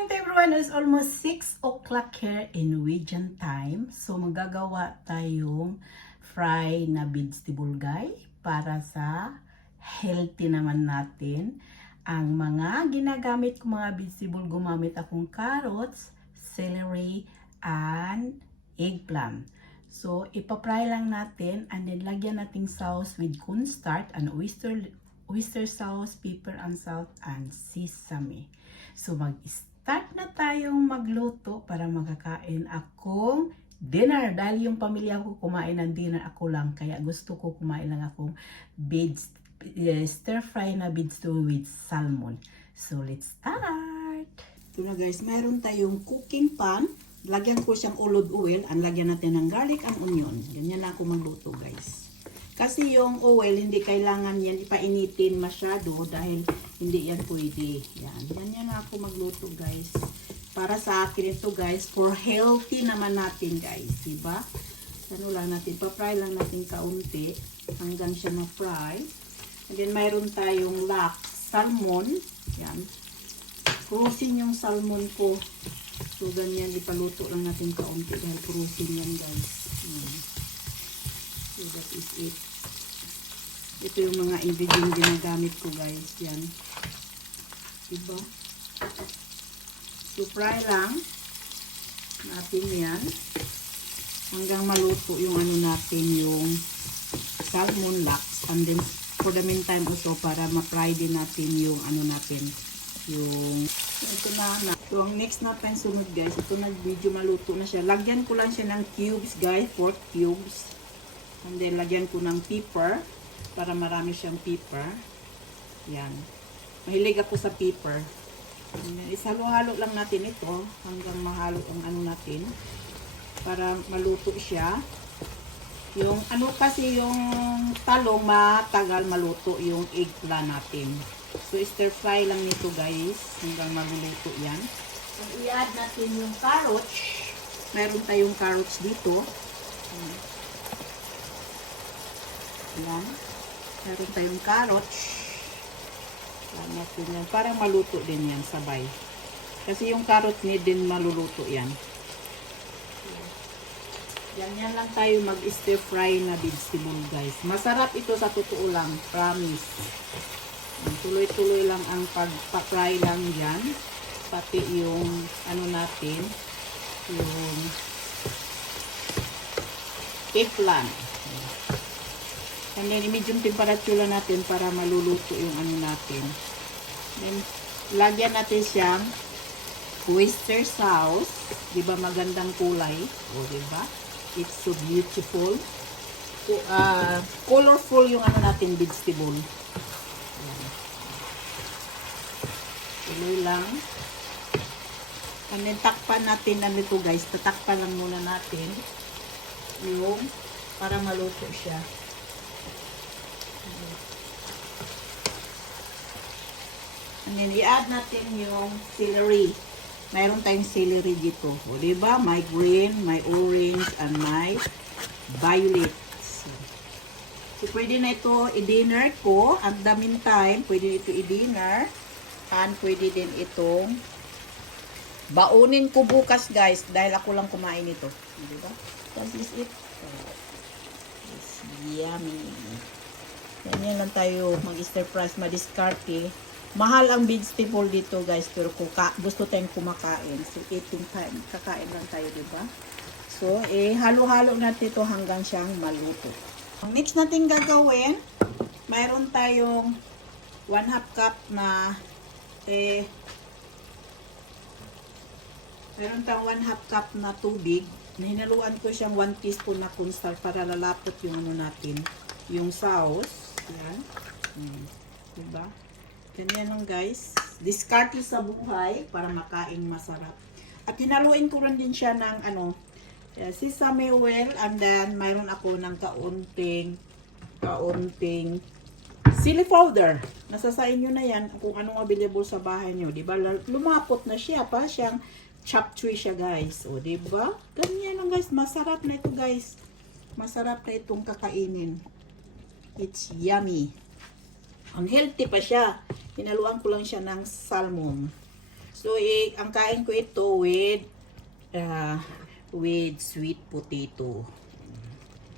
morning to everyone. It's almost 6 o'clock here in Norwegian time. So magagawa tayong fry na vegetable guy para sa healthy naman natin. Ang mga ginagamit ko mga vegetable, gumamit akong carrots, celery, and eggplant. So ipapry lang natin and then lagyan nating sauce with cornstarch and oyster sauce, pepper and salt, and sesame. So mag-start na tayong magluto para makakain akong dinner. Dahil yung pamilya ko kumain ng dinner, ako lang. Kaya gusto ko kumain lang akong stir fry na vegetable with salmon. So let's start! Ito na guys, mayroon tayong cooking pan. Lagyan ko siyang olive oil and lagyan natin ng garlic and onion. Ganyan na ako magluto guys. Kasi yung oil, hindi kailangan yan ipainitin masyado dahil hindi yan pwede. Yan. Ganyan na ako magluto guys. Para sa akin ito guys, for healthy naman natin guys. Diba? Ano lang natin, pa-fry lang natin kaunti hanggang siya na-fry. And then mayroon tayong salmon. Yan. Cruising yung salmon ko. So ganyan, ipaluto lang natin kaunti dahil cruising yan guys. So that is it. Ito yung mga ingredients ginagamit ko guys. Yan. Diba? So fry lang natin yan hanggang maluto yung ano natin, yung salmon locks. And then for the meantime also para ma-fry din natin yung ano natin, yung ito na. So ang next natin sunod guys, ito na medyo maluto na siya. Lagyan ko lang siya ng cubes guys, 4 cubes. And then lagyan ko ng pepper para marami siyang pepper. Yan. Mahilig ako sa pepper. Ishalo-halo lang natin ito hanggang mahalo ang ano natin para maluto siya. Yung ano kasi yung talong matagal maluto yung eggplant natin. So stir fry lang nito guys hanggang maluluto yan. So i-add natin yung carrots. Meron tayong carrots dito. Yan. Meron tayong carrots. Yan natin yan. Parang maluto din yan sabay. Kasi yung carrots need din maluluto yan. Yan lang tayo mag-stir fry na vegetable guys. Masarap ito sa totoo lang. Promise. Tuloy-tuloy lang ang pag-fry lang yan. Pati yung ano natin. Yung eggplant. And then, medium temperature lang natin para maluluto yung ano natin. Then, lagyan natin siyang oyster sauce. Diba magandang kulay? O, diba? It's so beautiful. So, colorful yung ano natin, vegetable. Tuloy lang. And then, takpan natin na nito guys. Tatakpan lang muna natin yung para maluto siya. And then, i-add natin yung celery. Mayroon tayong celery dito. O, diba? May green, may orange, and may violet. So, pwede na ito i-dinner ko. At the meantime, pwede ito i-dinner. And pwede din itong baunin ko bukas, guys. Dahil ako lang kumain ito. Diba? That is it. It's yummy. Ganyan lang tayo mag-stir fry, ma-discarte. Mahal ang vegetable dito guys, pero kung gusto tayong kumakain, so eating time, kakain lang tayo, diba? So, halo-halo natin ito hanggang siyang maluto. Ang next natin gagawin, mayroon tayong 1/2 cup na mayroon tayong 1/2 cup na tubig. Hinaluan ko siyang 1 teaspoon na cornstarch para lalapot yung ano natin, yung sauce. Yan. Diba? Ganyan lang guys. Discarte sa buhay para makain masarap. At hinaluin ko rin din siya ng ano, sesame oil, and then mayroon ako ng kaunting chili powder. Nasa sa inyo na yan kung anong available sa bahay nyo. Diba? Lumapot na siya. Pa siyang chapchoy siya guys. O diba? Ganyan lang guys. Masarap na ito guys. Masarap na itong kakainin. It's yummy. Ang healthy pa siya. Hinaluan ko lang siya ng salmon. So, ang kain ko ito with sweet potato.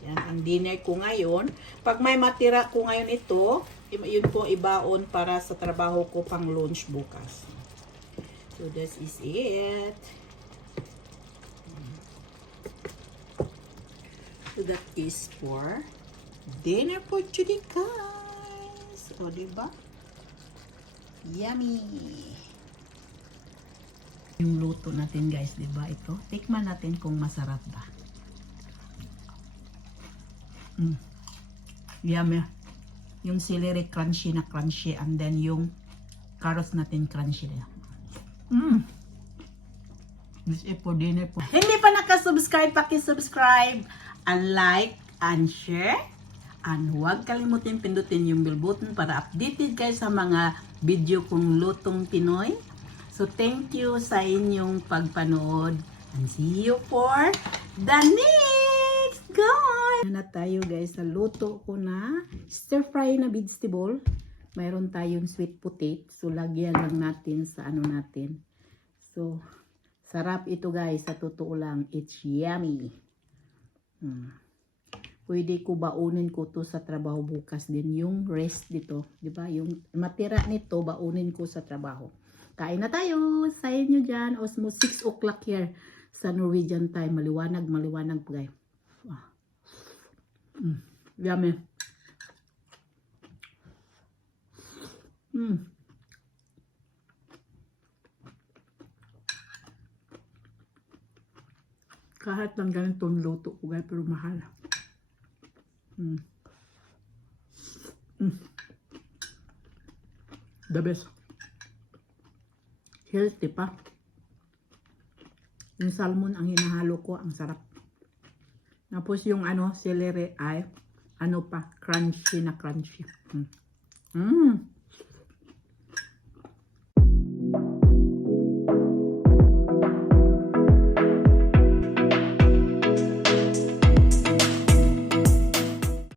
Yan ang dinner ko ngayon. Pag may matira ko ngayon ito, yun po ibaon para sa trabaho ko pang lunch bukas. So, this is it. So, that is for dinner for today, guys. O, diba? Yummy! Yung luto natin, guys, diba? Ito. Tikman natin kung masarap ba. Yummy. Yung celery crunchy na crunchy, and then yung carrots natin crunchy. This is for dinner po. Hindi pa nakasubscribe, paki-subscribe and like and share. And huwag kalimutin pindutin yung bell button para updated kayo sa mga video kong lutong Pinoy. So thank you sa inyong pagpanood and see you for the next guys. Na tayo guys sa luto ko na stir fry na vegetable. Mayroon tayong sweet potato. So lagyan lang natin sa ano natin. So sarap ito guys, sa totoo lang. It's yummy. Pwede ko baunin ko to sa trabaho bukas din. Yung rest dito, di ba? Yung matira nito, baunin ko sa trabaho. Kain na tayo sa inyo dyan. Almost 6 o'clock here sa Norwegian time. Maliwanag po guys. Yummy. Kahit lang ganitong luto ko guys, pero mahal. The best. Healthy pa. Yung salmon ang hinahalo ko, ang sarap. Tapos yung celery ay, crunchy na crunchy.